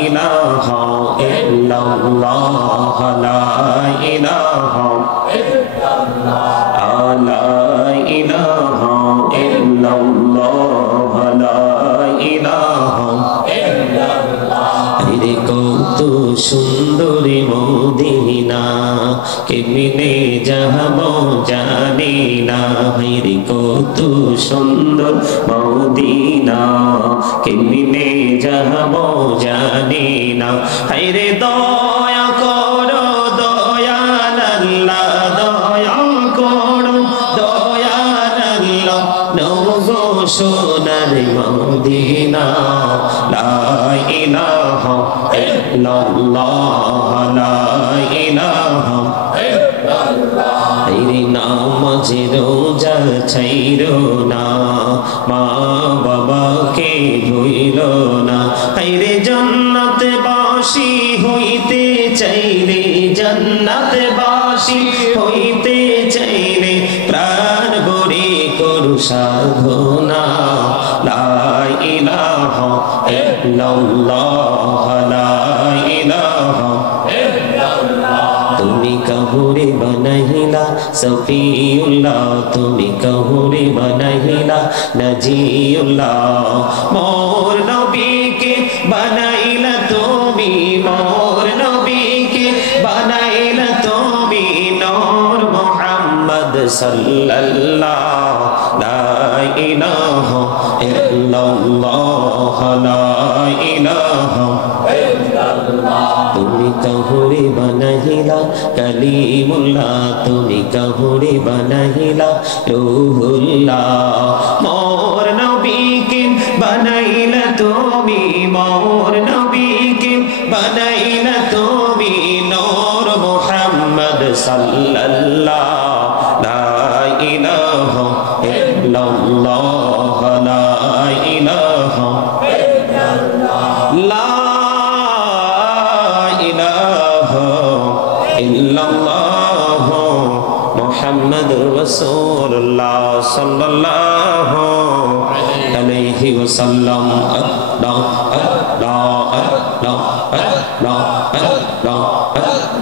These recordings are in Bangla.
ইলাহা ইল্লাল্লাহ লা ইলাহা ইল্লাল্লাহ লা ইলাহা ইল্লাল্লাহ লা ইলাহা ইল্লাল্লাহ রে কত সুন্দরী মদিনা কেমনে যাব জানি না রে কত সুন্দর মদিনা কেমনে যাব জানি না রে দয়া করো দয়াল আল্লাহ দয়া করো দয়াল আল্লাহ নগো সোনার মদিনা লা ইলাহা ইল্লাল্লাহ লা ইলাহা ইল্লাল্লাহ রে নামাজ রোজা ছাইরো না মা বাবাকে ভুইলো না রে জান্নাত বাসী হইতে চাইলে জান্নাত বাসী হইতে চাইলে প্রাণ ভরে করু সাধনা লা ইলাহা ইল্লাল্লাহ লা ইলাহা ইল্লাল্লাহ তুমি কাহুরে বানাইলা সফিউল্লাহ তুমি কাহুরে বানাইলা নজিউল্লাহ মোর নবীকে বানাইলা তুমি মোর নবীকে বানাইলা তুমি নূর মুহাম্মদ সাল্লাল্লাহ লা ইলাহা ইল্লাল্লাহ লা ইলাহা ইল্লাল্লাহ তুমি কাহুরে বানাইলা কালিমুল্লাহ তুমি কাহুরে বানাইলা রূহুল্লাহ মোর নবীকে বানাইলা তুমি মোর নবীকে বানাইলা তুমি নূর মুহাম্মদ সাল্লাল্লাহ লা ইলাহা ইল্লাল্লাহ লা ইলাহা ইল্লাল্লাহ লা ইল্লাল্লাহ মুহাম্মাদুর রাসূলুল্লাহ সাল্লাল্লাহু আলাইহি ওয়াসাল্লাম আল্লাহ আল্লাহ আল্লাহ আল্লাহ আল্লাহ আল্লাহ আল্লাহ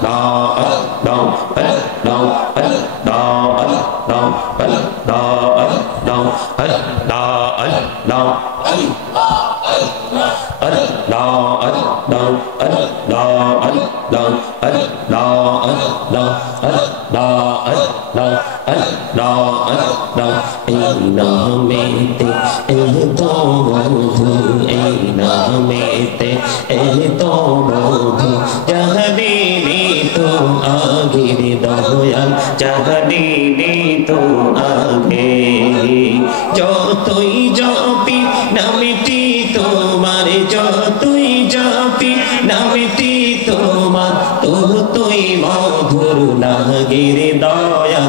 যতই জপি নামটি তোমার যতই জপি নামটি তোমার তুই মধুর লাগে রে দয়া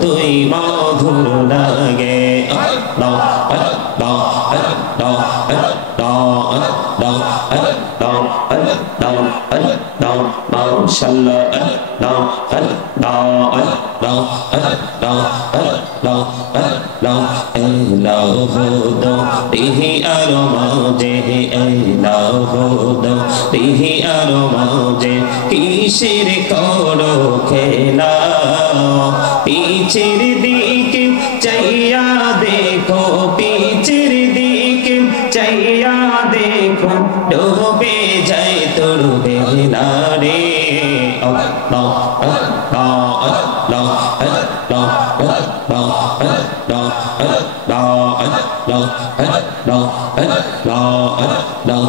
তুই মধুর লাগে আল্লাহ আল্লাহ আল্লাহ আল্লাহ আল্লাহ আল্লাহ আল্লাহ আল্লাহ মাশাআল্লাহ আল্লাহ আল্লাহ আল্লাহ আল্লাহ আল্লাহ আল্লাহ ইলাহু দিহি আর মাঝে ইলাহু দিহি আর মাঝে কিসের করো খেলা পিছের দিকে চাইয়া দেখো পিছের দিকে চাইয়া দেখো ডুবে যায় তোর বেলা রে আল্লাহ আল্লাহ আল্লাহ আল্লাহ আল্লাহ আল্লাহ আল্লাহ আল্লাহ আল্লাহ আল্লাহ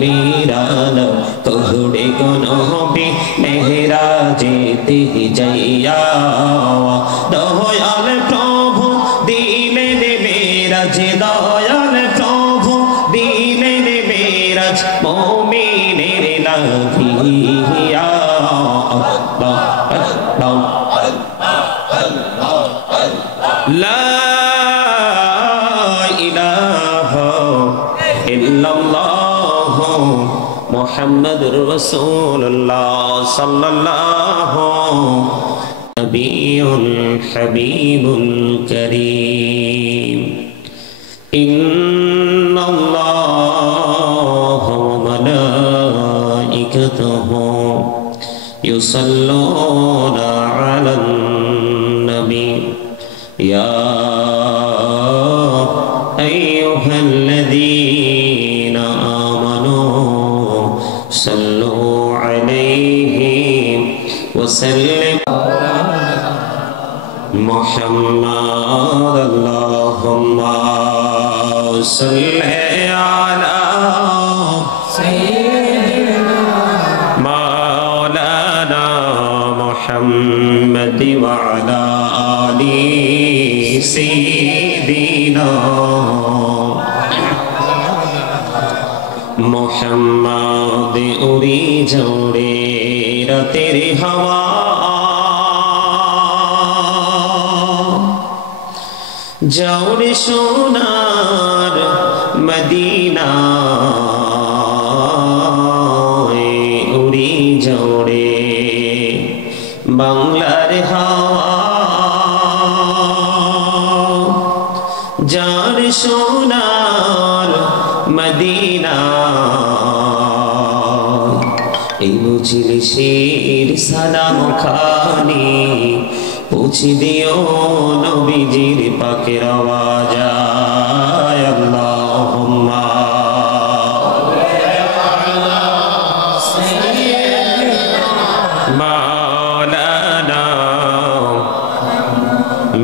মেরান কোহড়ে গনবি মেহরা যেতে যাইয়া দয়াল প্রভু দিলেন মেরাজ দয়াল প্রভু দিলেন মেরাজ মুমিনের লাগিয়া আল্লাহ আল্লাহ লা ইলাহা ইল্লাল্লাহ মুহাম্মাদুর রাসূলুল্লাহ সাল্লাল্লাহু নবিয়ুল হাবিবুল কারীম ইন্নাল্লাহা ওয়া وملائكته يصلون على النبي يا أيها الذين آمنوا صلوا عليه وسلم محمد اللهم صل على سيدنا مولانا محمد وعلى آل سيدنا محمد उड़ी जोड़े तेरे हवा जोड़े सोनार मदीना उड़ी जोड़े बांग्लार हवा जार सोनार मदीना मुझलिसेर सलाम खानी पूछ दियो नबीजीर पाकेर आवाज़ अल्लाहुम्मा मौलाना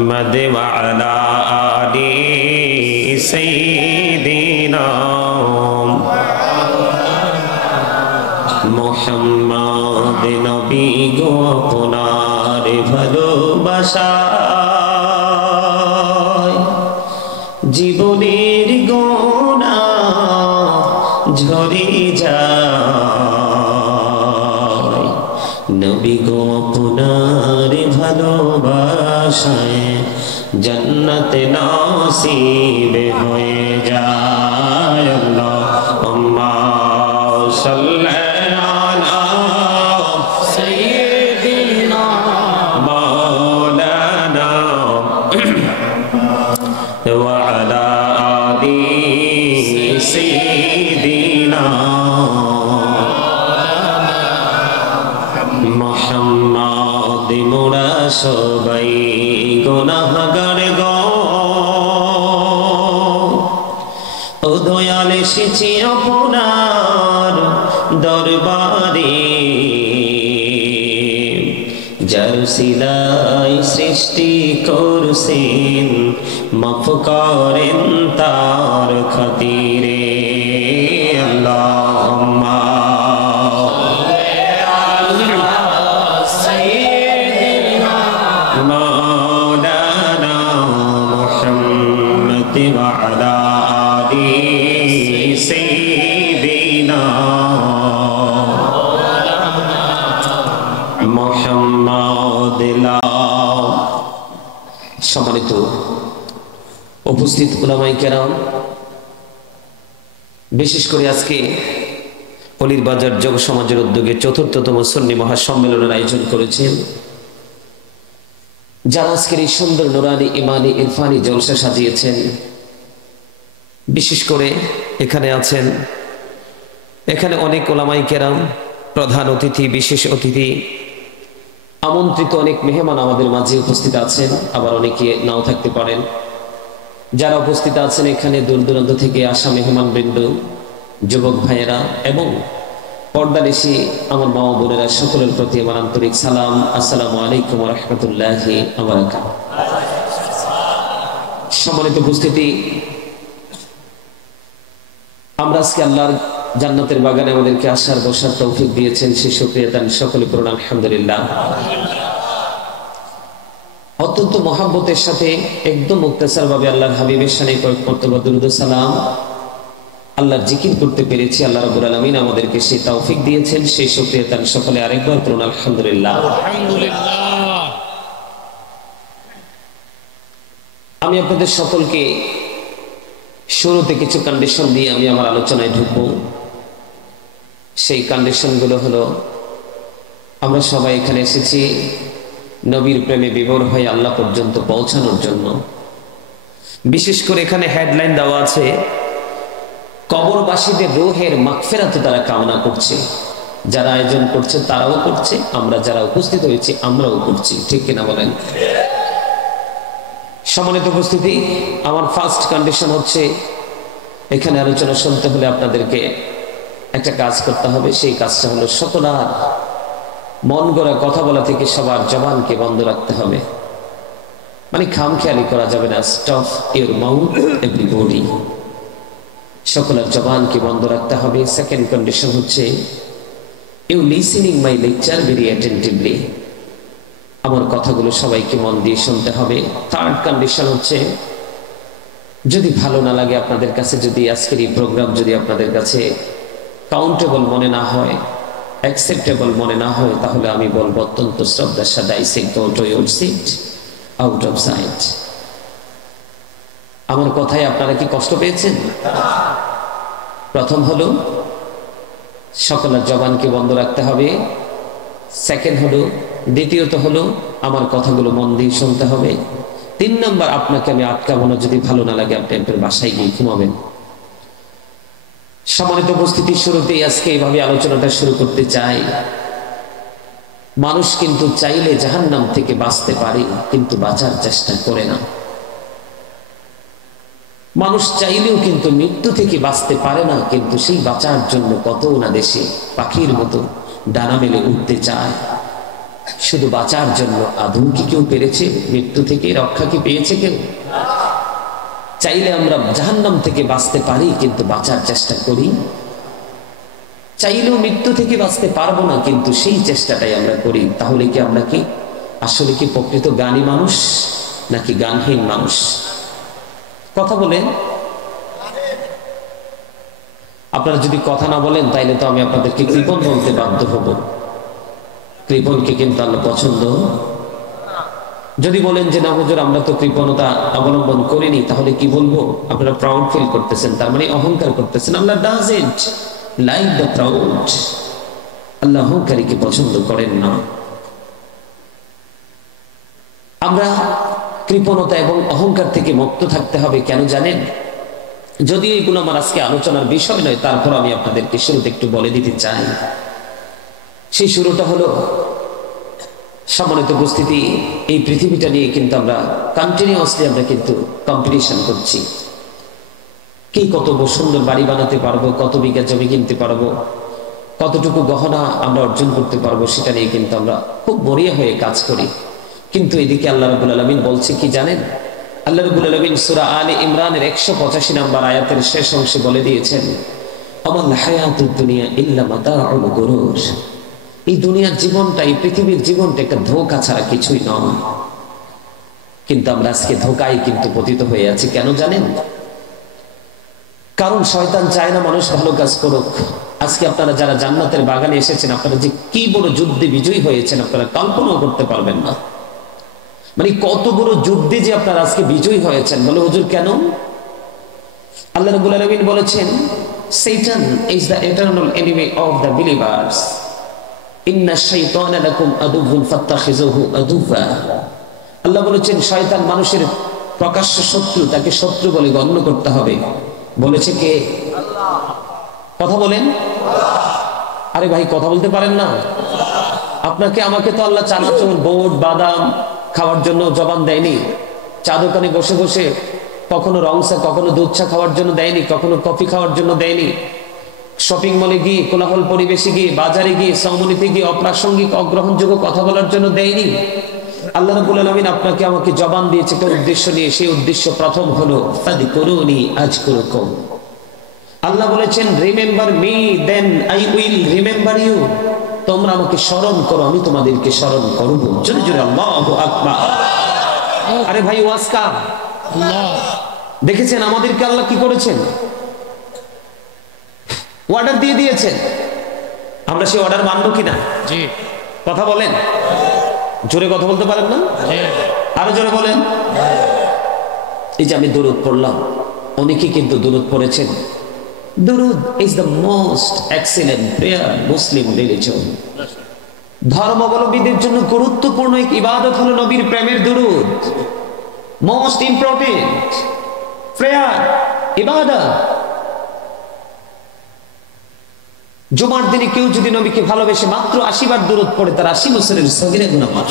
मद वअला आली सय्यिदिना मोहम्मद नबी गो अपनार भालोबासाय जीवनेर गोना झरे যায় नबी गो अपनार भालोबासाय जन्नत नसीब হয়ে যায় अल्लाहुम्मा सल्ली وعلى آل سيدنا محمد মোরা সবাই গুনাহগার গো ও দয়াল এসেছি আপনার দরবারে যার সিলাই সৃষ্টি করছেন মাফ করেন তার খাতিরে আল্লাহুম্মা সাইয়্যিদিনা মাওলানা মুহাম্মদ ওয়া আলা আলি সাইয়্যিদিনা মুহাম্মদ সম্মানিত উপস্থিত উলামায়ে কেরাম, বিশেষ করে আজকে অলির বাজার যোগ সমাজের উদ্যোগে ৪র্থতম সুন্নি মহাসম্মেলনের আয়োজন করেছেন, যারা আজকের এই সুন্দর নুরানি ইমানি ইরফানি জলসা সাজিয়েছেন। বিশেষ করে এখানে অনেক উলামায়ে কেরাম, প্রধান অতিথি, বিশেষ অতিথি, আমন্ত্রিত অনেক মেহমান আমাদের মাঝে উপস্থিত আছেন, আবার অনেকে নাও থাকতে পারেন। যারা উপস্থিত আছেন এখানে দূর দূরান্ত থেকে আসা মেহমানবৃন্দ, যুবক ভাইয়েরা এবং পর্দানিশী আমার মা বোনেরা, সকলের প্রতি আমার আন্তরিক সালাম। আসসালামু আলাইকুম ওয়া রাহমাতুল্লাহি ওয়া বারাকাতুহু। সম্মানিত উপস্থিতি, আমরা আজকে আল্লাহর জান্নাতের বাগানে আমাদেরকে আসার বসার তৌফিক দিয়েছেন, সেই শুকরিয়া তার সকলে পড়ুন আলহামদুলিল্লাহ। অত্যন্ত মহাব্বতের সাথে একদম মুক্তাসার ভাবে আল্লাহর হাবিবের শানে কয়েক মর্তবা দুরূদ ও সালাম আল্লাহর জিকির করতে পেরেছি। আল্লাহ রাব্বুল আলামিন আমাদেরকে সেই তৌফিক দিয়েছেন, সেই শুকরিয়া তার সকলে আরেকবার পড়ুন আলহামদুলিল্লাহ। আমি আপনাদের সকলকে শুরুতে কিছু কন্ডিশন দিয়ে আমি আমার আলোচনায় ঢুকবো। সেই কন্ডিশনগুলো হলো, আমরা সবাই এখানে এসেছি নবীর প্রেমে বিভোর হয়ে আল্লাহ পর্যন্ত পৌঁছানোর জন্য। বিশেষ করে এখানে হেডলাইন দেওয়া আছে, কবরবাসীদের রূহের মাগফিরাত তারা কামনা করছে। যারা আয়োজন করছে তারাও করছে, আমরা যারা উপস্থিত হয়েছি আমরাও করছি, ঠিক কিনা বলেন? সম্মানিত উপস্থিতি, আমার ফার্স্ট কন্ডিশন হচ্ছে এখানে আলোচনা শুনতে হলে আপনাদেরকে একটা কাজ করতে হবে। সেই কাজটা হলো সকলার মন গড়া কথা বলা থেকে সবার জবানকে বন্ধ রাখতে হবে। মানে খামখেয়ালি করা যাবে না। Stop your mouth everybody. সকলের জবানকে বন্ধ রাখতে হবে। সেকেন্ড কন্ডিশন হচ্ছে you listening my lecture very attentively. আমার কথাগুলো সবাইকে মন দিয়ে শুনতে হবে। থার্ড কন্ডিশন হচ্ছে যদি ভালো না লাগে আপনাদের কাছে, যদি আজকের এই প্রোগ্রাম যদি আপনাদের কাছে কাউন্টেবল মনে না হয়, অ্যাকসেপ্টেবল মনে না হয়, তাহলে আমি বলবো অত্যন্ত শ্রদ্ধার সাথে I say go to your seat, out of sight. আমার কথায় আপনারা কি কষ্ট পেয়েছেন? প্রথম হলো সকলের জবানকে বন্ধ রাখতে হবে। সেকেন্ড হলো, দ্বিতীয়ত হলো আমার কথাগুলো মন দিয়ে শুনতে হবে। 3 নম্বর, আপনাকে আমি আটকাবো না, যদি ভালো না লাগে আপনি আপনার বাসায় গিয়ে ঘুমাবেন। সম্মানিত উপস্থিতি, শুরুতেই আজকে এইভাবে আলোচনাটা শুরু করতে চাই। মানুষ কিন্তু চাইলে জাহান্নাম থেকে বাঁচতে পারে, কিন্তু বাঁচার চেষ্টা করে না। মানুষ চাইলেও কিন্তু মৃত্যু থেকে বাঁচতে পারে না, কিন্তু সেই বাঁচার জন্য কত না দেশে পাখির মতো ডানা মেলে উঠতে চায় শুধু বাঁচার জন্য। আদৌ কি কেউ পেরেছে? মৃত্যু থেকে রক্ষা কি পেয়েছে কেউ? চাইলে আমরা জাহান্নাম থেকে বাঁচতে পারি, কিন্তু বাঁচার চেষ্টা করি। চাইলেও মৃত্যু থেকে বাঁচতে পারবো না, কিন্তু সেই চেষ্টাটাই আমরা করি। তাহলে কি আমরা কি আসলে কি প্রকৃত জ্ঞানী মানুষ নাকি জ্ঞানহীন মানুষ? কথা বলেন। আপনারা যদি কথা না বলেন তাইলে তো আমি আপনাদেরকে কৃপণ বলতে বাধ্য হব। কৃপণকে কিন্তু আল্লাহ পছন্দ। যদি বলেন যে না হুজুর আমরা তো কৃপণতা অবলম্বন করিনি, তাহলে কি বলবো? আপনারা প্রাউড ফিল করতেছেন, তার মানে অহংকার করতেছেন। আল্লাহ ডাজন্ট লাইক দ্য প্রাউড। আল্লাহ অহংকারীকে পছন্দ করেন না। আমরা কৃপণতা এবং অহংকার থেকে মুক্ত থাকতে হবে। কেন জানেন? যদিও এগুলো আমার আজকে আলোচনার বিষয় নয়, তারপর আমি আপনাদেরকে শুরুতে একটু বলে দিতে চাই। সেই শুরুটা হলো, সম্মানিত উপস্থিতি, এই পৃথিবীটা নিয়ে কিন্তু আমরা কন্টিনিউয়াসলি আমরা কিন্তু কম্পিটিশন করছি। কি কত সুন্দর বাড়ি বানাতে পারবো, কত বিঘা জমি কিনতে পারবো, কতটুকু গহনা আমরা অর্জন করতে পারবো, সেটা নিয়ে কিন্তু আমরা খুব মরিয়া হয়ে কাজ করি। কিন্তু এদিকে আল্লাহ রাব্বুল আলামিন বলছে কি জানেন? আল্লাহ রাব্বুল আলামিন সূরা আলে ইমরানের 185 নম্বর আয়াতের শেষ অংশে বলে দিয়েছেন, আমাল হায়াতুদ দুনিয়া ইল্লা মাতাউল গুরুর। এই দুনিয়ার জীবনটা, এই পৃথিবীর জীবনটা একটা ধোঁকা ছাড়া কিছুই নয়। কিন্তু আমরা আজকে ধোঁকায় কিন্তু পতিত হয়ে আছি। কেন জানেন? কারণ শয়তান চায় না মানুষ ভালো কাজ করুক। আজকে আপনারা যারা জান্নাতের বাগানে এসেছেন, আপনারা যে কি বড় যুদ্ধে বিজয়ী হয়েছেন আপনারা কল্পনাও করতে পারবেন না। মানে কত বড় যুদ্ধে যে আপনারা আজকে বিজয়ী হয়েছেন। বলে হুজুর কেন? আল্লাহ রাব্বুল আলামিন বলেছেন, Satan is the eternal enemy of the believers. Inna shaytana lakum aduwwun fattakhizuhu aduwwa. আল্লাহ বলেছেন শয়তান মানুষের প্রকাশ্য শত্রু, তাকে শত্রু বলে গণ্য করতে হবে। বলেছে কে? আল্লাহ। কথা বলেন। আরে ভাই কথা বলতে পারেন না? আপনাকে আমাকে তো আল্লাহ চানাচুর, বোট, বাদাম খাওয়ার জন্য জবান দেয়নি। চা দোকানে বসে বসে কখনো রং চা, কখনো দুধ চা খাওয়ার জন্য দেয়নি, কখনো কফি খাওয়ার জন্য দেয়নি। শপিং মলে গিয়ে, কোলাহল পরিবেশে গিয়ে, বাজারে গিয়ে, সমনীতে গিয়ে অপ্রাসঙ্গিক অগ্রহণযোগ্য কথা বলার জন্য দেয়নি। আল্লাহ রাব্বুল আলামিন আপনাকে আমাকে জবান দিয়েছে একটা উদ্দেশ্য নিয়ে। সেই উদ্দেশ্য প্রথম হলো ফাযকুরুনি আযকুরুকুম। আল্লাহ বলেছেন remember me then I will remember you. তোমরা আমাকে স্মরণ করো, আমি তোমাদেরকে স্মরণ করব। জোরে জোরে আল্লাহু আকবার। আরে ভাই ওয়াজ কার? আল্লাহ। দেখেছেন আমাদেরকে আল্লাহ কি করেছেন? অর্ডার দিয়ে দিয়েছেন। আমরা সেই অর্ডার মানব কিনা? জি। কথা বলেন। জোরে কথা বলতে পারেন না? জি। আরো জোরে বলেন। এই যে আমি দুরূদ পড়লাম, অনেকে কিন্তু দুরূদ পড়েছেন। দুরূদ is the most excellent prayer Muslim religion. ধর্মাবলম্বীদের জন্য গুরুত্বপূর্ণ এক ইবাদত হলো নবীর প্রেমের দুরূদ। মোস্ট ইম্পর্টেন্ট প্রেয়ার, ইবাদত। জুমার দিনে কেউ যদি নবীকে ভালোবেসে মাত্র 80 বার দুরূদ পড়ে, তার 80 বছরের সগীরা গুনাহ মাফ।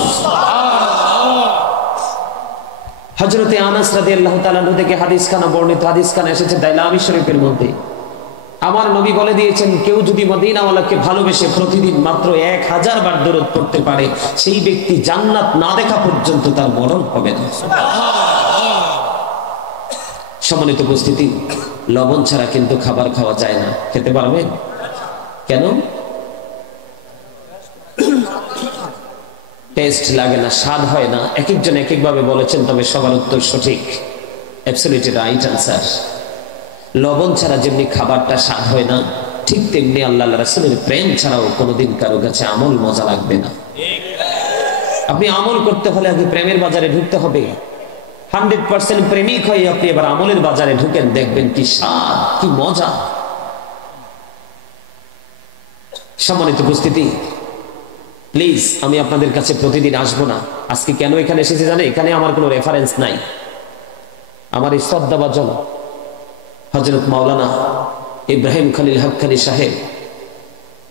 হযরতে আনাস রাদিয়াল্লাহু তাআলা থেকে হাদিস খানা বর্ণিত, হাদিস খানা এসেছে দাইলামি শরীফের মধ্যে। আমার নবী বলে দিয়েছেন, কেউ যদি মদিনাওয়ালাকে ভালোবেসে প্রতিদিন মাত্র 1000 বার দুরূদ পড়তে পারে, সেই ব্যক্তি জান্নাত না দেখা পর্যন্ত তার মরণ হবে না। সম্মানিত উপস্থিতি, লবণ ছাড়া কিন্তু খাবার খাওয়া যায় না। খেতে পারবেন? কেন? টেস্ট লাগে না, স্বাদ হয় না। এক একজন এক এক ভাবে বলেছেন, তবে সবার উত্তর সঠিক, অ্যাবসলিউটলি রাইট আনসার। লবণ ছাড়া যেমনি খাবারটা স্বাদ হয় না, ঠিক তেমনি আল্লাহ রাসূলের প্রেম ছাড়াও কোনোদিন কারো কাছে আমল মজা লাগবে না। আপনি আমল করতে হলে আগে প্রেমের বাজারে ঢুকতে হবে। 100% প্রেমিক হয়ে আপনি এবার আমলের বাজারে ঢুকেন, দেখবেন কি স্বাদ, কি মজা। সম্মানিত উপস্থিতি, প্লিজ আমি আপনাদের কাছে প্রতিদিন আসবো না। আজকে কেন এখানে এসেছি জানে? এখানে আমার কোনো রেফারেন্স নাই। আমার এই শ্রদ্ধাভাজন হযরত মাওলানা ইব্রাহিম খলিল হক্কানি সাহেব,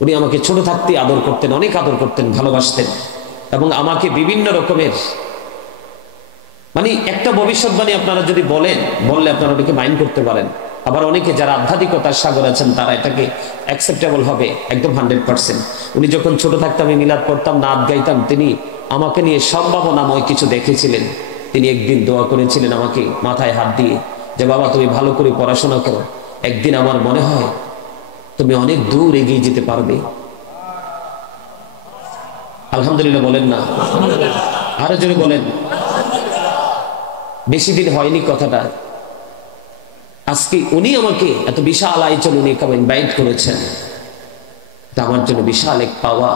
উনি আমাকে ছোট থাকতে আদর করতেন, অনেক আদর করতেন, ভালোবাসতেন, এবং আমাকে বিভিন্ন রকমের মানে একটা ভবিষ্যৎবাণী আপনারা যদি বললে আপনারা ওটাকে মাইন্ড করতে পারেন। আবার অনেকে যারা আধ্যাত্মিকতার সাগর আছেন তারা এটাকে অ্যাকসেপ্টেবল হবে একদম 100%। উনি যখন ছোট থাকতাম, আমি মিলাদ পড়তাম, নাচ গাইতাম, তিনি আমাকে নিয়ে সম্ভাবনাময় কিছু দেখেছিলেন। তিনি একদিন দোয়া করেছিলেন আমাকে মাথায় হাত দিয়ে, যে বাবা তুমি ভালো করে পড়াশোনা করো, একদিন আমার মনে হয় তুমি অনেক দূর এগিয়ে যেতে পারবে। আলহামদুলিল্লাহ বলেন না? আরো জোরে বলেন। বেশি দিন হয়নি কথাটা, আজকে উনি আমাকে এত বিশাল আয়োজন উনি ইনভাইট করেছেন, তা আমার জন্য বিশাল এক পাওয়া।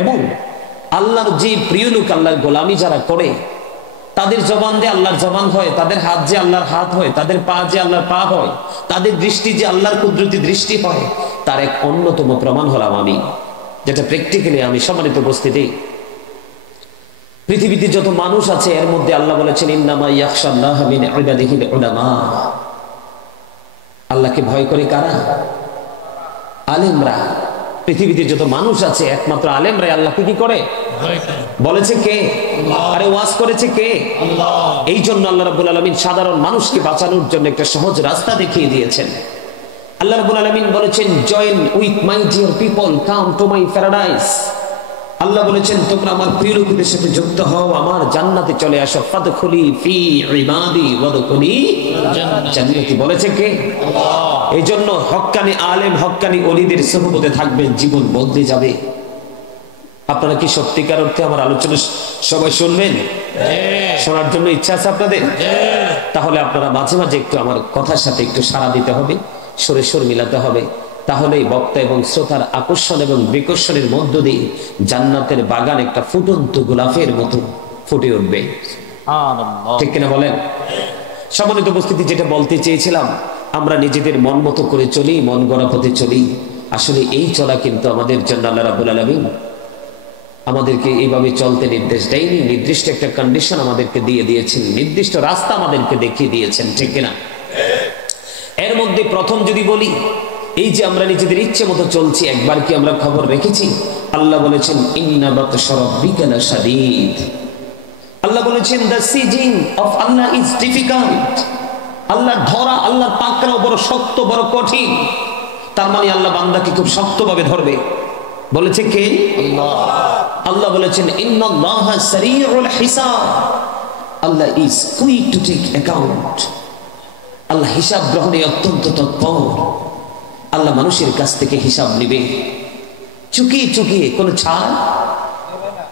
এবং আল্লাহর যে প্রিয় লোক, আল্লাহর গোলামি যারা করে, তাদের জবান দিয়ে আল্লাহর জবান হয়, তাদের হাত যে আল্লাহর হাত হয়, তাদের পা যে আল্লাহর পা হয়, তাদের দৃষ্টি যে আল্লাহর কুদরতি দৃষ্টি হয়, তার এক অন্যতম প্রমাণ হলাম আমি, যেটা প্র্যাকটিক্যালি আমি। সম্মানিত উপস্থিতি, পৃথিবীতে যত মানুষ আছে এর মধ্যে আল্লাহ বলেছেন ইন্নামা ইয়াখশাল্লাহ মিন ইবাদিহিল উলামা। আল্লাহকে ভয় করে কারা? আলেমরা। পৃথিবীতে যত মানুষ আছে একমাত্র আলেমরাই আল্লাহকে কি করে? বলেছে কে? আরে ওয়াজ করেছে কে? এই জন্য আল্লাহ রাব্বুল আলামিন সাধারণ মানুষকে বাঁচানোর জন্য একটা সহজ রাস্তা দেখিয়ে দিয়েছেন। আল্লাহ রাব্বুল আলামিন বলেছেন, join with my dear people, come to my paradise. আল্লাহ বলেছেন, তোমরা আমার প্রিয় লোকদের সাথে যুক্ত হও, আমার জান্নাতে চলে আসো। ফাদখুলি ফি ইবাদি ওয়াদখুলি জান্নাতি। বলেছে কে? আল্লাহ। এই জন্য হক্কানি আলেম, হক্কানি ওলিদের সুহবতে থাকবেন, জীবন বদলে যাবে। আপনারা কি সত্যিকার অর্থে আমার আলোচনা সবাই শুনবেন? শোনার জন্য ইচ্ছা আছে আপনাদের? তাহলে আপনারা মাঝে মাঝে একটু আমার কথার সাথে একটু সাড়া দিতে হবে, সুরে সুর মিলাতে হবে। তাহলেই বক্তা এবং শ্রোতার আকর্ষণ এবং বিকর্ষণের মধ্য দিয়ে জান্নাতের বাগান একটা ফুটন্ত গোলাপের মতো ফুটে উঠবে। ঠিক কিনা বলেন? সম্মানিত উপস্থিতি, যেটা বলতে চেয়েছিলাম, আমরা নিজেদের মন মতো করে চলি, মন গড়া পথে চলি। আসলে এই চলা কিন্তু আমাদের জন্য আল্লাহ রাব্বুল আলামিন আমাদেরকে এইভাবে চলতে নির্দেশ দেয়নি। নির্দিষ্ট একটা কন্ডিশন আমাদেরকে দিয়ে দিয়েছেন, নির্দিষ্ট রাস্তা আমাদেরকে দেখিয়ে দিয়েছেন। ঠিক কিনা? এর মধ্যে প্রথম যদি বলি, এই যে আমরা নিজেদের ইচ্ছে মতো চলছি, একবার কি আমরা খবর রেখেছি? আল্লাহ বলেছেন ইন্না বাতশা রাব্বিকা লাশাদীদ। আল্লাহ বলেছেন the sieging of Allah is difficult। আল্লাহ ধরা, আল্লাহ পাকড়াও বড় শক্ত, বড় কঠিন। তার মানে আল্লাহ বান্দাকে খুব শক্তভাবে ধরবে। বলেছে কে? আল্লাহ। আল্লাহ বলেছেন ইন্নাল্লাহা সারিউল হিসাব। আল্লাহ is quick to take account। আল্লাহ হিসাব গ্রহণে অত্যন্ত তৎপর। আল্লাহ মানুষের কাছ থেকে হিসাব নেবে, চুকিয়ে চুকিয়ে, কোনো ছাড়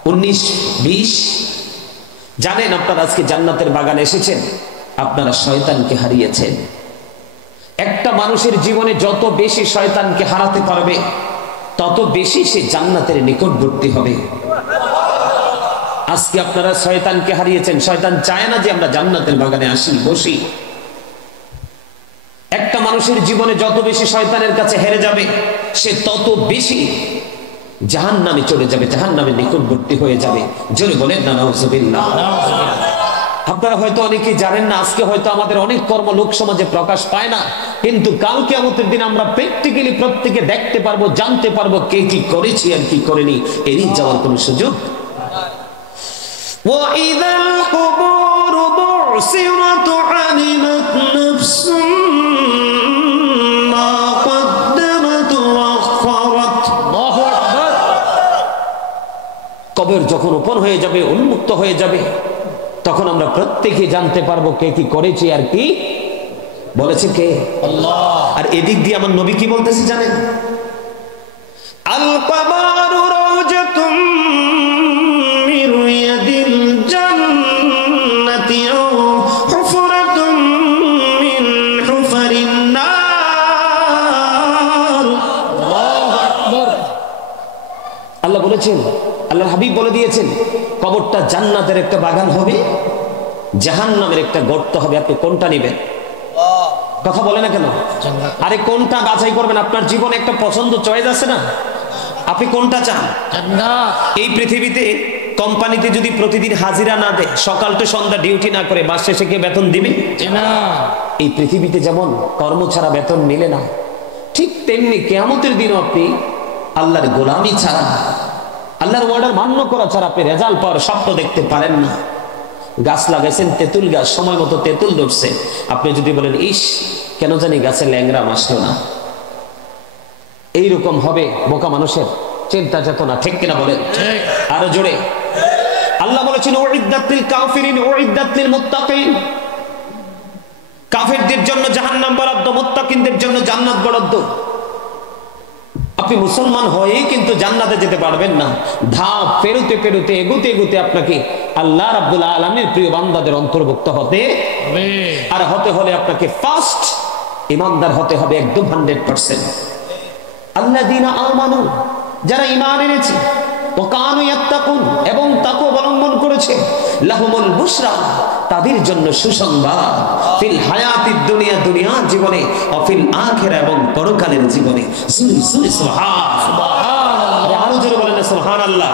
19-20। জানেন আপনারা আজকে জান্নাতের বাগানে এসেছেন, আপনারা শয়তানকে হারিয়েছেন। একটা মানুষের জীবনে যত বেশি শয়তানকে হারাতে পারবে, তত বেশি সে জান্নাতের নিকটবর্তী হবে। আজকে আপনারা শয়তানকে হারিয়েছেন। শয়তান চায় না যে আমরা জান্নাতের বাগানে আসি, বসি। একটা মানুষের জীবনে যত বেশি শয়তানের কাছে হেরে যাবে, সে তত বেশি জাহান্নামে চলে যাবে, জাহান্নামের নিকটবর্তী হয়ে যাবে। জোরে বলেন না নাউজুবিল্লাহ। আপনারা হয়তো অনেকেই জানেন না, আজকে হয়তো আমাদের অনেক কর্ম লোক সমাজে প্রকাশ পায় না, কিন্তু কাল কিয়ামতের দিন আমরা প্র্যাকটিক্যালি প্রত্যেকে দেখতে পারবো, জানতে পারবো কে কি করেছি আর কি করেনি, এরই যাওয়ার কোনো সুযোগ। وَإِذَا الْقُبُورُ بُعْثِرَتْ عَلِمَتْ نَفْسٌ مَا قَدَّمَتْ وَأَخَّرَتْ। আল্লাহু আকবার। কবর যখন ওপেন হয়ে যাবে, উন্মুক্ত হয়ে যাবে, তখন আমরা প্রত্যেকে জানতে পারবো কে কি করেছি আর কি বলেছে কে, আল্লাহ। আর এদিক দিয়ে আমার নবী কি বলতেছে জানেন? আল কবরু রাওজাতুম মিন রিয়াদিল জান্নাতি আও হুফরাতুম মিন হুফারিন নার। আল্লাহু আকবার। আল্লাহ বলেছেন, আল্লাহর হাবিব বলে দিয়েছেন, কবরটা জান্নাতের একটা বাগান হবে, জাহান্নামের একটা গর্ত হবে। আপনি কোনটা নেবেন? কথা বলে না কেন? আরে কোনটা বাছাই করবেন? আপনার জীবনে একটা পছন্দ চয়েস আছে না, আপনি কোনটা চান? এই পৃথিবীতে কোম্পানিতে যদি প্রতিদিন হাজিরা না দেয়, সকাল টু সন্ধ্যা ডিউটি না করে, মাস শেষে কে বেতন দিবে? এই পৃথিবীতে যেমন কর্ম ছাড়া বেতন মিলে না, ঠিক তেমনি কিয়ামতের দিনও আপনি আল্লাহর গোলামি ছাড়া, আল্লাহর ওয়ার্ডার মান্য করা ছাড়া আপনি রেজাল্ট পাওয়ার স্বপ্ন দেখতে পারেন না। গাছ লাগাইছেন, তেঁতুল গাছ, সময় মতো তেঁতুল ধরছে, আপনি যদি বলেন ইস কেন জানি গাছে ল্যাংরা আসলো না, এইরকম হবে বোকা মানুষের চিন্তা চেতনা, ঠিক কিনা বলেন? আরো জোরে। আল্লাহ বলেছেন উইদ্দাত লিল কাফিরিন উইদ্দাত লিল মুত্তাকিন। কাফেরদের জন্য জাহান্নাম বরাদ্দ, মুত্তাকিনদের জন্য জান্নাত বরাদ্দ। আপনি মুসলমান হয়ে কিন্তু জান্নাতে যেতে পারবেন না, ধাপ পেরোতে পেরোতে এগুতে এগুতে আপনাকে আল্লাহ রাব্বুল আলামিনের প্রিয় বান্দাদের অন্তর্ভুক্ত হতে হবে। আর হতে হলে আপনাকে ফার্স্ট ঈমানদার হতে হবে, একদম 100%। আল্লাযীনা আমানু, যারা ঈমান এনেছে, ওয়া কানু ইয়াত্তাকুন, এবং তাকওয়া অবলম্বন করেছে, লাহুমুল বুশরা, তাদের জন্য সুসংবাদ, ফিল হায়াতিদ দুনিয়া, দুনিয়ার জীবনে, ও ফিল আখিরা, এবং পরকালের জীবনে। সুবহানাল্লাহ। আরো জোরে বলেন সুবহানাল্লাহ।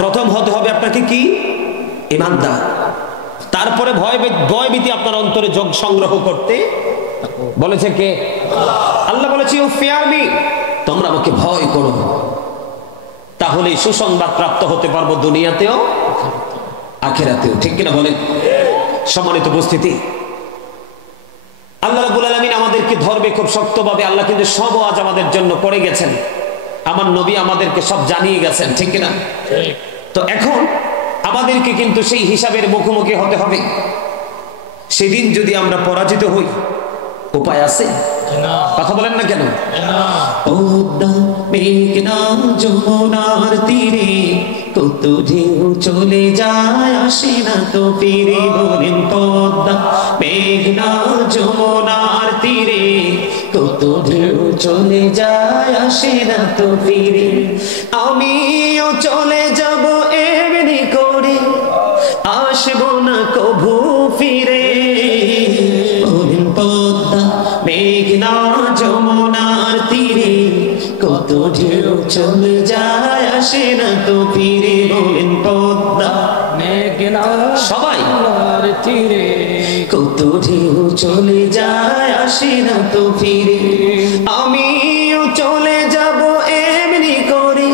প্রথম হতে হবে আপনাকে কি? ঈমানদার। তারপরে ভয়ভীতি আপনার অন্তরে যোগ সংগ্রহ করতে বলেছে কে? আল্লাহ বলেছে ইউ ফিয়ার মি, তোমরা আমাকে ভয় করো, তাহলে সুসংবাদ প্রাপ্ত হতে পারবো দুনিয়াতেও আখিরাতেও, ঠিক কিনা বলেন? সম্মানিত উপস্থিতি, আল্লাহ রাব্বুল আলামিন আমাদেরকে ধরবে খুব শক্তভাবে। আল্লাহ কিন্তু সব আজ আমাদের জন্য করে গেছেন, আমার নবী আমাদেরকে সব জানিয়ে গেছেন, ঠিক কিনা? তো এখন আমাদেরকে কিন্তু সেই হিসাবের মুখোমুখি হতে হবে। সেদিন যদি আমরা পরাজিত হই, উপায় আছে? কথা বলেন না কেন? মেঘনা যমুনার তীরে কত ঢেউ চলে যায়, আসে না তো ফিরে। বলেন পদ্মা মেঘনা যমুনার তীরে কত ঢেউ চলে যায়, আসে না তো ফিরে। আমিও চলে যাব এমনি করে, আসবো না কভু ফিরে। বলেন পদ্মা মেঘনা যমুনার তীরে কত ঢেউ চলে যায়, আসে না তো ফিরে। বলেন পদ্মা মেঘনা সবাই তীরে কত ঢেউ চলে যায়, আসে না তো ফিরে। আমিও চলে যাব এমনি করে,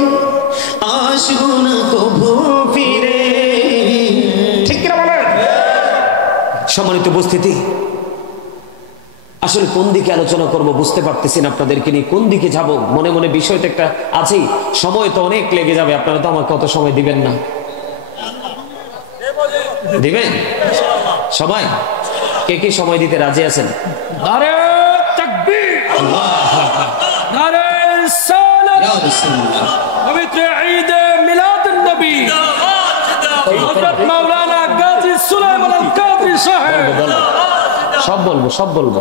আসবো না কভু ফিরে, ঠিক কিনা বলেন? সম্মানিত উপস্থিতি, আসলে কোন দিকে আলোচনা করব বুঝতে পারতেছি না, আপনাদেরকে নিয়ে কোন দিকে যাব, মনে মনে বিষয় তো একটা আছেই, সময় তো অনেক লেগে যাবে, আপনারা তো আমাকে কত সময় দিবেন না, দিবেন সবাই? কে কে সময় দিতে রাজি আছেন? নারে তাকবীর, নারে রিসালাত, পবিত্র ঈদ মিলাদুন নবী হযরত মাওলানা গাজী সুলাইমান আল কাদরী সাহেব। সব বলবো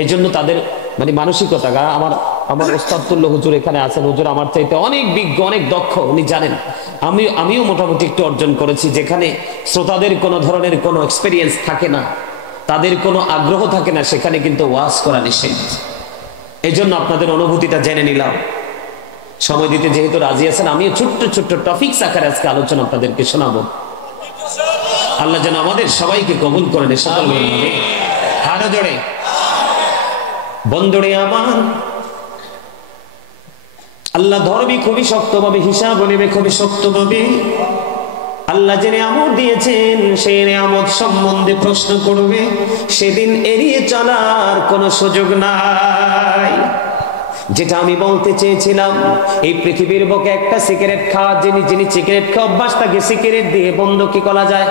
এই জন্য তাদের মানে মানসিকতা। আমার ওস্তাদুল্লাহ হুজুর এখানে আছেন, হুজুর আমার চাইতে অনেক বিজ্ঞ, অনেক দক্ষ, উনি জানেন। আমিও মোটামুটি একটু অর্জন করেছি, যেখানে শ্রোতাদের কোনো ধরনের কোনো এক্সপেরিয়েন্স থাকে না, তাদের কোনো আগ্রহ থাকে না, সেখানে কিন্তু ওয়াজ করা নিষেধ। এই জন্য আপনাদের অনুভূতিটা জেনে নিলাম। সময় দিতে যেহেতু রাজি আছেন, আমিও ছোট্ট ছোট্ট টপিকস আকারে আজকে আলোচনা আপনাদেরকে শোনাবো। আল্লাহ যেন আমাদের সবাইকে কবুল করেন, সকল আরো জোরে। বন্ধুরে আমার, আল্লাহ ধরবি খুবই শক্তভাবে, হিসাব নেবে খুবই শক্তভাবে। আল্লাহ যে নিয়ামত দিয়েছেন সেই নিয়ামত সম্বন্ধে প্রশ্ন করবে, সেদিন এড়িয়ে চলার কোনো সুযোগ নাই। যেটা আমি বলতে চেয়েছিলাম, এই পৃথিবীর বুকে একটা সিগারেট খাওয়া, যিনি সিগারেট খাওয়া অভ্যাস থাকে, সিগারেট দিয়ে বন্ধ কি করা যায়,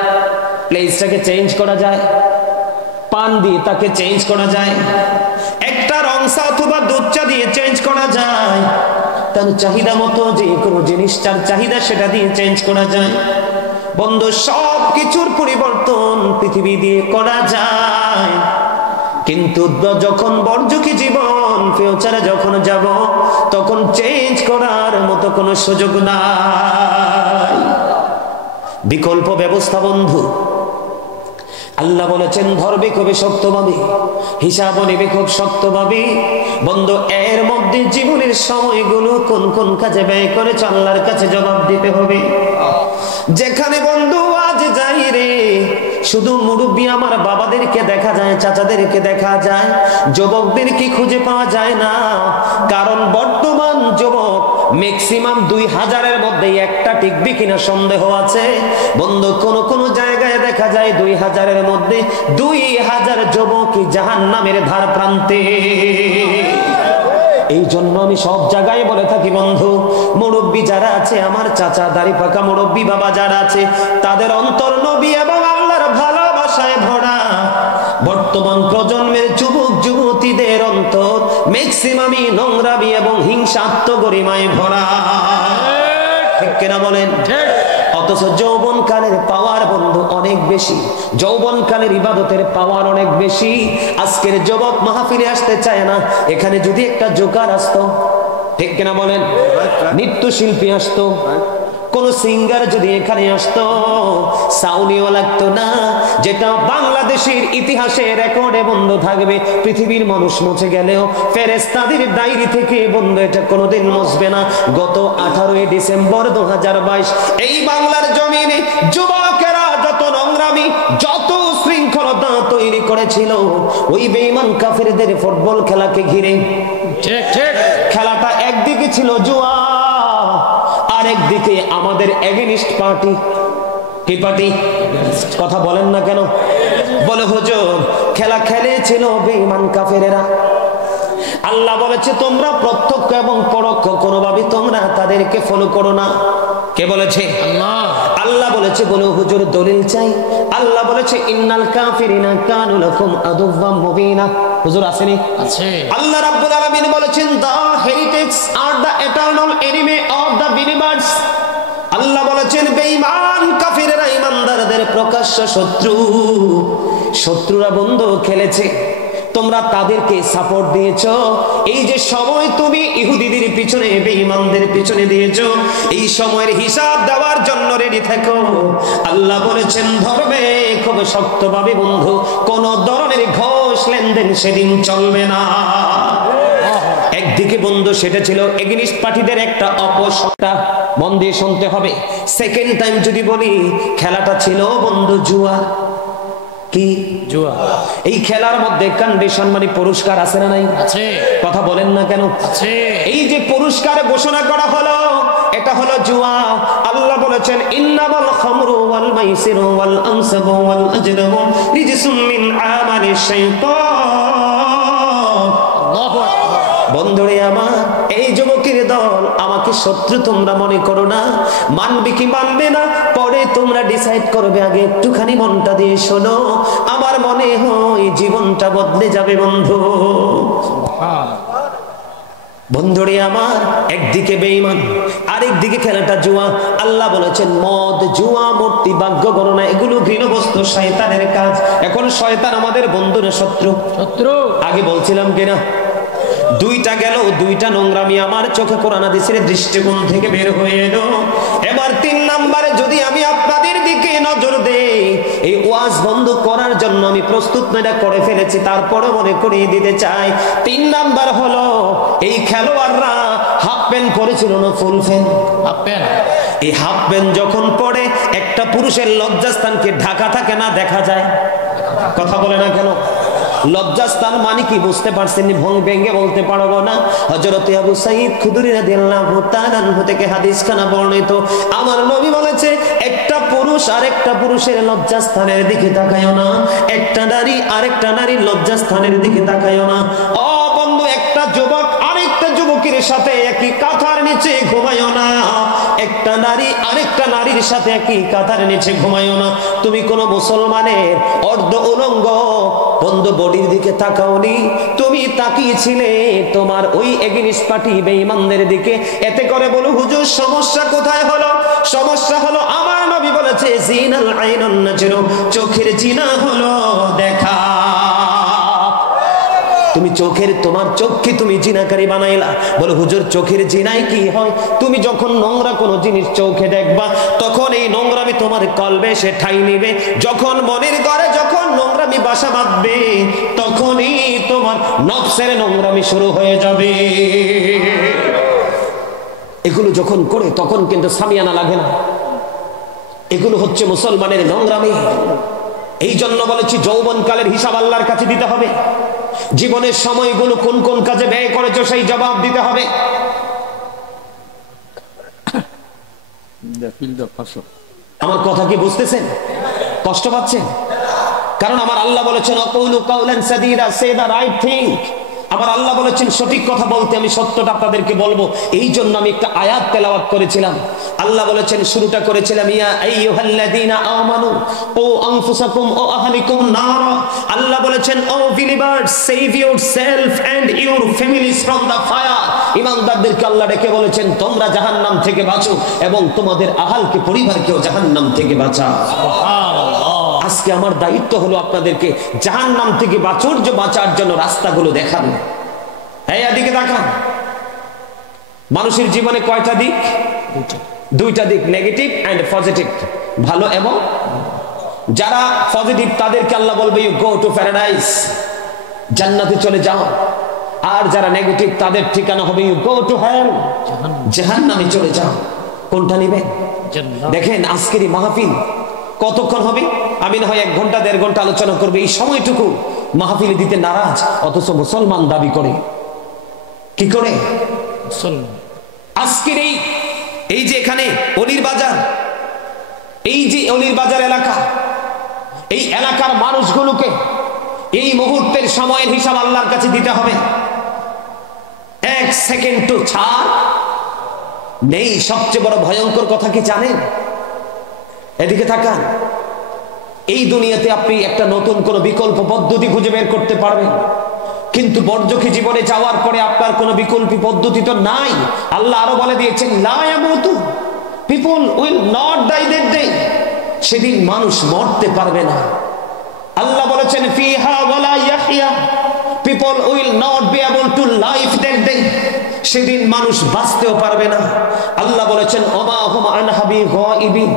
প্লেসটাকে চেঞ্জ করা যায়, পান দিয়ে তাকে চেঞ্জ করা যায়, একটা রংসা অথবা দুধ চা দিয়ে চেঞ্জ করা যায়, তার চাহিদা মতো যে কোনো জিনিসটার চাহিদা সেটা দিয়ে চেঞ্জ করা যায়। বন্ধু, সব কিছুর পরিবর্তন পৃথিবী দিয়ে করা যায়, কিন্তু যখন বর্জকি জীবন ফিউচারে যখন যাব, তখন চেঞ্জ করার মতো কোনো সুযোগ নাই, বিকল্প ব্যবস্থা। বন্ধু, আল্লাহ বলেছেন ধরবে খুবই শক্তভাবে, হিসাব নেবে খুব শক্তভাবে। বন্ধু, এর মধ্যে জীবনের সময়গুলো কোন কোন কাজে ব্যয় করেছে আল্লাহর কাছে জবাব দিতে হবে। যেখানে বন্ধু আজ যাই রে, শুধু মুরব্বী আমার বাবাদেরকে দেখা যায়, চাচাদেরকে দেখা যায়, যুবকদেরকে খুঁজে পাওয়া যায় না। কারণ বর্তমান যুবক ম্যাক্সিমাম 2000-এর মধ্যে একটা টিকবে কিনা সন্দেহ আছে। বন্ধু, কোন কোন জায়গায় দেখা যায় 2000-এর মধ্যে 2000 যুবক জাহান্নামের ধার প্রান্তে। এই জন্য আমি সব জায়গায় বলে থাকি বন্ধু, মুরব্বী যারা আছে, আমার চাচা দাড়ি পাকা মুরব্বী বাবা যারা আছে, তাদের অন্তর নবী এবং আল্লাহর ভালোবাসায় ভরা। বর্তমান প্রজন্মের যুবক যুবতীদের অন্তর ম্যাক্সিমামই নোংরামি এবং হিংসাত্মগরিমায় ভরা, ঠিক কিনা বলেন? অথচ যৌবনকালের পাওয়ার বন্ধু অনেক বেশি, যৌবনকালের ইবাদতের পাওয়ার অনেক বেশি। আজকের যুবক মাহফিলে আসতে চায় না, এখানে যদি একটা জোকার আসতো, ঠিক কিনা বলেন, নৃত্যশিল্পী আসতো, কোন সিঙ্গার যদি এখানে আসতো, সাউনিও লাগতো না, যেটা বাংলাদেশের ইতিহাসে রেকর্ডে বন্ধ থাকবে। পৃথিবীর মানুষ মুছে গেলেও ফেরেশতাদের ডায়েরি থেকে বন্ধ এটা কোনোদিন মুছবে না। গত 18 ডিসেম্বর 2022 এই বাংলার জমিনে যুবকেরা যত নোংরামি, যত শৃঙ্খলতা তৈরি করেছিল ওই বেঈমান কাফেরদের ফুটবল খেলাকে ঘিরে। ঠিক ঠিক, খেলাটা একদিকে ছিল জুয়া, আরেকদিকে আমাদের এগেনিস্ট পার্টি। কি পার্টি? কথা বলেন না কেন? বলে হুজুর, খেলা খেলেছিল বেঈমান কাফেরেরা। আল্লাহ বলেছে তোমরা প্রত্যক্ষ এবং পরোক্ষ কোনোভাবে তোমরা তাদেরকে ফলো করো না। কে বলেছে? আল্লাহ। আল্লাহ বলেছে, বলো হুজুর দলিল চাই। আল্লাহ বলেছে ইন্নাল কাফিরিনা কানু লাকুম আদুওয়াম মুবিনা। হুজুর আসেনি? আছে। আল্লাহ রাব্বুল আলামিন বলেছেন the heretics are the eternal enemy of the believers. আল্লাহ বলেছেন বেঈমান কাফিররা ঈমানদারদের প্রকাশ্য শত্রু। শত্রুরা বন্ধু খেলেছে, তোমরা তাদেরকে সাপোর্ট দিয়েছো। এই যে সময় তুমি ইহুদিদের পিছনে বেঈমানদের পিছনে দিয়েছো, এই সময়ের হিসাব দেওয়ার জন্য রেডি থেকো। আল্লাহ বলেছেন ধরবে খুব শক্তভাবে বন্ধু, কোন ধরনের ঘোষ লেনদেন সেদিন চলবে না। একদিকে বন্ধু সেটা ছিল এগেনিস্ট পার্টিদের একটা অপসত্তা, মন দিয়ে শুনতে হবে। সেকেন্ড টাইম যদি বলি, খেলাটা ছিল বন্ধু জুয়া। কি জুয়া? এই খেলার মধ্যে কন্ডিশন মানে পুরস্কার আছে না নাই? আছে। কথা বলেন না কেন? আছে। এই যে পুরস্কার ঘোষণা করা হলো, এটা হলো জুয়া। আল্লাহ বলেছেন ইন্নামাল খামরু ওয়াল মাইসিরু ওয়াল আনসাবু ওয়াল আজলামু রিজসুম মিন আমালিশ শাইতান। আল্লাহু আকবার। বন্ধুরে আমার, এই যুবকের দল আমাকে শত্রু তোমরা মনে করো না, মানবে কি মানবে না পরে তোমরা ডিসাইড করবে। আগে একটুখানি মনটা দিয়ে শোনো, আমার মনে হয় জীবনটা বদলে যাবে বন্ধু। বন্ধুরে আমার, একদিকে বেঈমান, আরেকদিকে খেলাটা জুয়া। আল্লাহ বলেছেন মদ, জুয়া, মূর্তি, ভাগ্য গণনা এগুলো ঘৃণ বস্তু, শয়তানের কাজ। এখন শয়তান আমাদের বন্ধু না শত্রু? শত্রু। আগে বলছিলাম কিনা? দুইটা গেল, দুইটা নোংরামি আমার চোখে কোরআন হাদিসের দৃষ্টিকোণ থেকে বের হয়ে এলো। এবার 3 নম্বরে যদি আমি আপনাদের দিকে নজর দেই, এই ওয়াজ বন্ধ করার জন্য আমি প্রস্তুত এটা করে ফেলেছি, তারপরে মনে করিয়ে দিতে চাই। 3 নাম্বার হলো এই খেলোয়াড়রা হাফ প্যান্ট পরেছিল না ফুল প্যান্ট? Half pant. এই হাফ প্যান্ট যখন পরে একটা পুরুষের লজ্জাস্থানকে ঢাকা থাকে না দেখা যায়? কথা বলে না কেন? লজ্জাস্থান মানে কি বুঝতে পারছেন? ভেঙ্গে বলতে পারবো না। হযরত আবু সাঈদ খুদরি রাদিয়াল্লাহু তাআলা আনহু থেকে হাদিস খানা বর্ণিত, আমার নবী বলেছে একটা পুরুষ আরেকটা পুরুষের লজ্জাস্থানের দিকে তাকায়ও না, একটা নারী আরেকটা নারীর লজ্জাস্থানের দিকে তাকায়ও না। ও বন্ধু, একটা যুবক আরেকটা যুবকের সাথে একই কাঁথার নিচে ঘুমায়ও না, একটা নারী আরেকটা নারীর সাথে একই কাঁথার নিচে ঘুমায়ও না। তুমি কোন মুসলমানের অর্ধ উলঙ্গ বন্ধু বডির দিকে তাকাওনি, তুমি তাকিয়েছিলে তোমার ওই এগেনিস্ট পার্টি বেঈমানদের দিকে। এতে করে বলো হুজুর সমস্যা কোথায় হলো? সমস্যা হলো আমার নবী বলেছে জিনাল আইনুন নাজরু, চোখের জিনা হলো দেখা। তুমি তোমার চোখকে তুমি জিনাকারী বানাইলা। বলো হুজুর চোখের জিনায় কি হয়? তুমি যখন নোংরা কোনো জিনিস চোখে দেখবা, তখন এই নোংরামি তোমার কলবে এসে ঠাঁই নিবে। যখন মনের ঘরে যখন নোংরামি বাসা বাঁধবে, তখনই তোমার নফসের নোংরামি শুরু হয়ে যাবে। এগুলো যখন করে তখন কিন্তু সামিয়ানা লাগে না। এগুলো হচ্ছে মুসলমানের নোংরামি। এই জন্য বলেছি যৌবনকালের হিসাব আল্লাহর কাছে দিতে হবে। জীবনের সময়গুলো কোন কোন কাজে ব্যয় করেছো সেই জবাব দিতে হবে। আমার কথা কি বুঝতেছেন? কষ্ট পাচ্ছেন? কারণ আমার আল্লাহ বলেছেন আকুলু কাওলান সাদীদা, সে দা রাইট থিং। আমার আল্লাহ বলেছেন সঠিক কথা বলতে, আমি সত্যটা আপনাদেরকে বলবো। এই জন্য আমি একটা আয়াত তেলাওয়াত করেছিলাম। আল্লাহ বলেছেন, শুরুটা করেছিলাম ইয়া আইয়ুহাল্লাযীনা আমানু ও আনফুসাকুম ও আহলিকুম নারা। আল্লাহ বলেছেন O believers, save yourself and your families from the fire. ঈমানদারদেরকে আল্লাহ ডেকে বলেছেন তোমরা জাহান্নাম থেকে বাঁচো এবং তোমাদের আহলকে পরিবারকেও জাহান্নাম থেকে বাঁচাও। সুবহানাল্লাহ। আজকে আমার দায়িত্ব হলো আপনাদেরকে জাহান্নাম থেকে বাঁচার জন্য রাস্তাগুলো দেখানো। এই এদিকে দেখান। মানুষের জীবনে কয়টা দিক? দুইটা দিক, নেগেটিভ এন্ড পজিটিভ, ভালো এবং। যারা পজিটিভ তাদেরকে আল্লাহ বলবে ইউ গো টু প্যারাডাইস, জান্নাতে চলে যাও। আর যারা নেগেটিভ তাদের ঠিকানা হবে ইউ গো টু হেল, জাহান্নামে চলে যাও। কোনটা নেবেন? দেখেন আজকের এই মাহফিল কতক্ষণ হবে? আমি না হয় 1 ঘন্টা 1.5 ঘন্টা আলোচনা করবে, এই সময়টুকু মাহফিলে দিতে নারাজ, অথচ মুসলমান দাবি করে। কি করে? আজকের এই যে এখানে অলির বাজার, এই যে অলির বাজার এলাকা, এই এলাকার মানুষগুলোকে এই মুহূর্তের সময়ের হিসাব আল্লাহর কাছে দিতে হবে। 1 সেকেন্ড তো ছাড় নেই। সবচেয়ে বড় ভয়ঙ্কর কথা কি জানেন? এদিকে তাকান। এই দুনিয়াতে আপনি একটা নতুন কোন বিকল্প পদ্ধতি খুঁজে বের করতে পারবেন, কিন্তু বর্জখী জীবনে যাওয়ার পরে আপনার কোনো বিকল্প পদ্ধতি তো নাই। আল্লাহ আরো বলে দিয়েছেন লা ইয়ামুতু, people will not die that day. সেদিন মানুষ মরতে পারবে না। আল্লাহ বলেছেন ফিহা ওয়ালা ইয়াহইয়া, people will not be able to live that day. সেদিন মানুষ বাঁচতেও পারবে না। আল্লাহ বলেছেন ওমা হুম আনহা বিগাইবিন,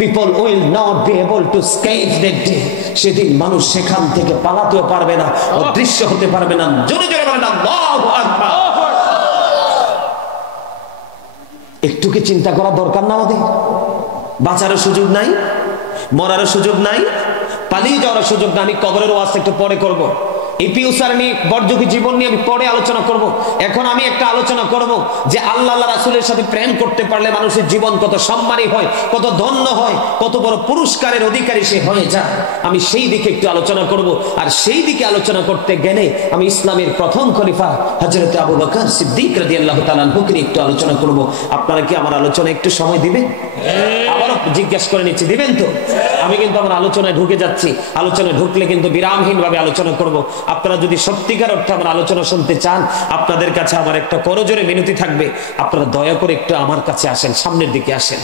people will not be able to escape that day. সেদিন মানুষ সেখান থেকে পালাতেও পারবে না, অদৃশ্য হতে পারবে না। জোরে জোরে বলেন আল্লাহু আকবার। একটু কি চিন্তা করা দরকার না আমাদের? বাঁচারও সুযোগ নাই, মরারও সুযোগ নাই, পালিয়ে যাওয়ার সুযোগ নাই। আমি কবরের ওয়াজ একটু পরে করব। এই ফিউচার নিয়ে, বর্জখী জীবন নিয়ে আমি পরে আলোচনা করব। এখন আমি একটা আলোচনা করব যে আল্লাহ রাসূলের সাথে প্রেম করতে পারলে মানুষের জীবন কত সম্মানী হয়, কত ধন্য হয়, কত বড় পুরস্কারের অধিকারী সে হয়ে যায়। আমি সেই দিকে একটু আলোচনা করব। আর সেই দিকে আলোচনা করতে গেলে আমি ইসলামের প্রথম খলিফা হযরত আবু বকর সিদ্দিক রাদিয়াল্লাহু তাআলা আনহুকে একটু আলোচনা করব। আপনারা কি আমার আলোচনা একটু সময় দিবেন? আবারও জিজ্ঞেস করে নিচ্ছি, দিবেন তো? আমি কিন্তু আমার আলোচনায় ঢুকে যাচ্ছি। আলোচনায় ঢুকলে কিন্তু বিরামহীন ভাবে আলোচনা করব। আপনারা যদি সত্যিকার অর্থে আমার আলোচনা শুনতে চান, আপনাদের কাছে আমার একটা করজোরে মিনতি থাকবে, আপনারা দয়া করে একটু আমার কাছে আসেন, সামনের দিকে আসেন।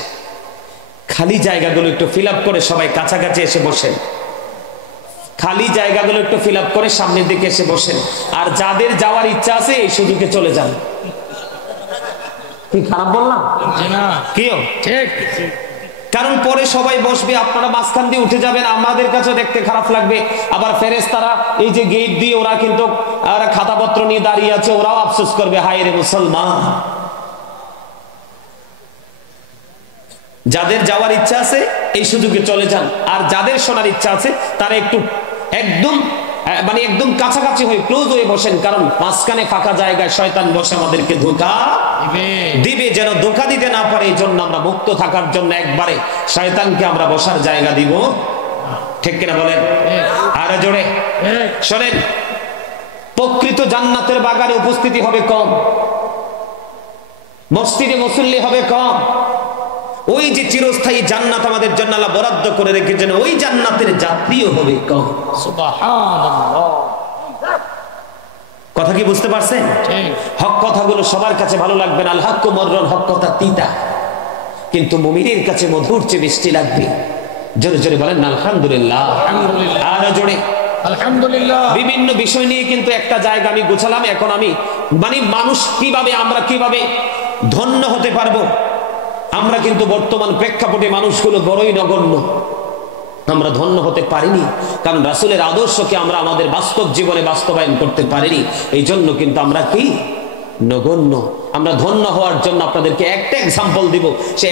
খালি জায়গাগুলো একটু ফিল আপ করে সবাই কাছাকাছি এসে বসেন। খালি জায়গাগুলো একটু ফিল আপ করে সামনের দিকে এসে বসেন। আর যাদের যাওয়ার ইচ্ছা আছে এই সুযোগে চলে যান। কি খারাপ বললাম? কিও ঠিক। কারণ পরে সবাই বসবে, আপনারা মাঝখান দিয়ে উঠে যাবেন, আমাদের কাছে দেখতে খারাপ লাগবে। আবার ফেরেশতারা এই যে গেট দিয়ে ওরা কিন্তু খাতাপত্র নিয়ে দাঁড়িয়ে আছে, ওরাও আফসোস করবে হায় রে মুসলমান। যাদের যাওয়ার ইচ্ছা আছে এই সুযোগে চলে যান, আর যাদের শোনার ইচ্ছা আছে তারা একটু একদম কাছাকাছি হয়ে ক্লোজ হয়ে বসেন, কারণ মাঝখানে ফাঁকা জায়গায় শয়তান বসে আমাদেরকে ধোঁকা দিবে, যেন ধোঁকা দিতে না পারে। এই জন্য আমরা মুক্ত থাকার জন্য একবারে শয়তানকে আমরা বসার জায়গা দিব, ঠিক কিনা বলেন? আর জোরে শোনেন, প্রকৃত জান্নাতের বাগানে উপস্থিতি হবে কম, মসজিদে মুসল্লি হবে কম। ওই যে চিরস্থায়ী জান্নাত আমাদের জন্য আল্লাহ বরাদ্দ করে রেখেছেন, ওই জান্নাতের যাত্রীও হবে কম। সুবহানাল্লাহ। কথা কি বুঝতে পারছেন? হক কথাগুলো সবার কাছে ভালো লাগবে না, আল হাক্কু মররুন, হক কথা তিতা, কিন্তু মুমিনের কাছে মধুর চেয়ে মিষ্টি লাগবে। জোরে জোরে বলেন না আলহামদুলিল্লাহ। আর জোরে আলহামদুলিল্লাহ। বিভিন্ন বিষয় নিয়ে কিন্তু একটা জায়গা আমি গোছালাম। এখন আমি মানুষ কিভাবে, আমরা কিভাবে ধন্য হতে পারবো। আমরা কিন্তু বর্তমান প্রেক্ষাপটে মানুষগুলো বড়ই নগণ্য, আমরা ধন্য হতে পারিনি, কারণ রাসূলের আদর্শকে আমরা আমাদের বাস্তব জীবনে বাস্তবায়ন করতে পারিনি। এই জন্য কিন্তু আমরা কি নগণ্য। আমরা ধন্য হওয়ার জন্য আপনাদেরকে একটা এক্সাম্পল দিব, সে